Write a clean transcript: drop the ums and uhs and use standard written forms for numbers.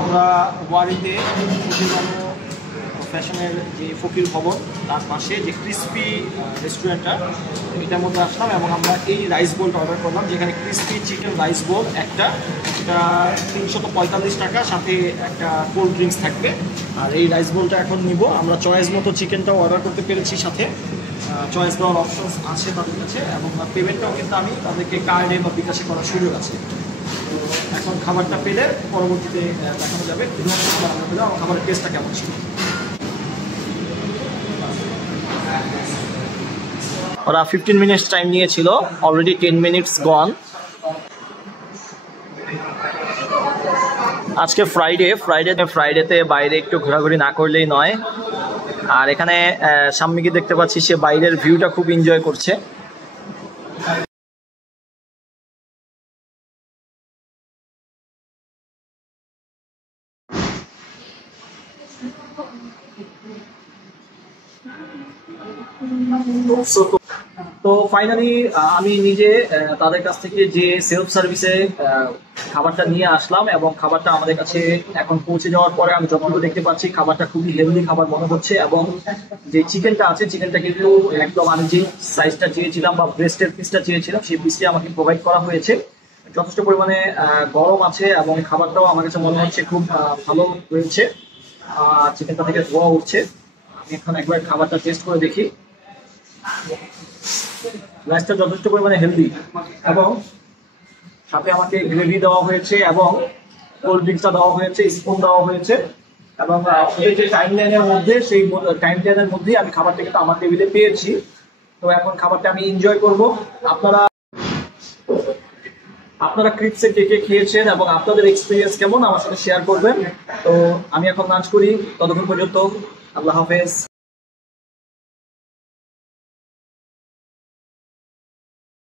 আমরা ওয়ারিতে ফ্যাশনের যে ফকির ভবন তার পাশে যে ক্রিসপি রেস্টুরেন্টটা এটার মধ্যে আসলাম এবং আমরা এই রাইস বোলটা অর্ডার করলাম, যেখানে ক্রিসপি চিকেন রাইস বোল একটা, এটা 345 টাকা, সাথে একটা কোল্ড ড্রিঙ্কস থাকবে। আর এই রাইস বোলটা এখন নিব। আমরা চয়েস মতো চিকেনটাও অর্ডার করতে পেরেছি, সাথে চয়েস দেওয়ার অপশনস আছে তাদের কাছে, এবং পেমেন্টটাও কিন্তু আমি তাদেরকে কার্ডে বা বিকাশে করার সুযোগ আছে। তো এখন খাবারটা পেলে পরবর্তীতে দেখানো যাবে খাবার আমরা পেলাম এবং খাবারের টেস্টটা কেমন ছিল। ওরা 15 মিনিটস টাইম নিয়েছিল, অলরেডি 10 মিনিটস গন। আজকে ফ্রাইডেতে বাইরে একটু ঘোরাঘুরি না করলেই নয়। আর এখানে সাম্মিকে দেখতে পাচ্ছি সে বাইরের ভিউটা খুব এনজয় করছে। তো ফাইনালি আমি নিজে তাদের কাছ থেকে যে সেলফ সার্ভিসে খাবারটা নিয়ে আসলাম এবং খাবারটা আমাদের কাছে এখন পৌঁছে যাওয়ার পরে আমি যতটুকু দেখতে পাচ্ছি খাবারটা খুবই হেলদি খাবার মনে হচ্ছে। এবং যে চিকেনটা আছে, চিকেনটা কিন্তু একদম আমি যে সাইজটা চেয়েছিলাম বা ব্রেস্টের পিসটা চেয়েছিলাম সেই পিসটি আমাকে প্রোভাইড করা হয়েছে। যথেষ্ট পরিমাণে গরম আছে এবং খাবারটাও আমার কাছে মনে হচ্ছে খুব ভালো হয়েছে। চিকেনটা থেকে ধোয়া উঠছে। আমি এখন একবার খাবারটা টেস্ট করে দেখি। রাইসটা যথেষ্ট পরিমাণে হেলদি এবং সাথে আমাকে গ্রেভি দেওয়া হয়েছে এবং কোল্ড ড্রিঙ্কসটা দেওয়া হয়েছে, স্পুন দেওয়া হয়েছে এবং যে টাইম লাইনের মধ্যে সেই টাইম লাইনের মধ্যেই আমি খাবারটা কিন্তু আমার টেবিলে পেয়েছি। তো এখন খাবারটা আমি এনজয় করব। আপনারা ক্রিপসে কে কে খেয়েছেন এবং আপনাদের এক্সপিরিয়েন্স কেমন আমার সাথে শেয়ার করবেন। তো আমি এখন লাঞ্চ করি, ততক্ষণ পর্যন্ত আল্লাহ হাফেজ।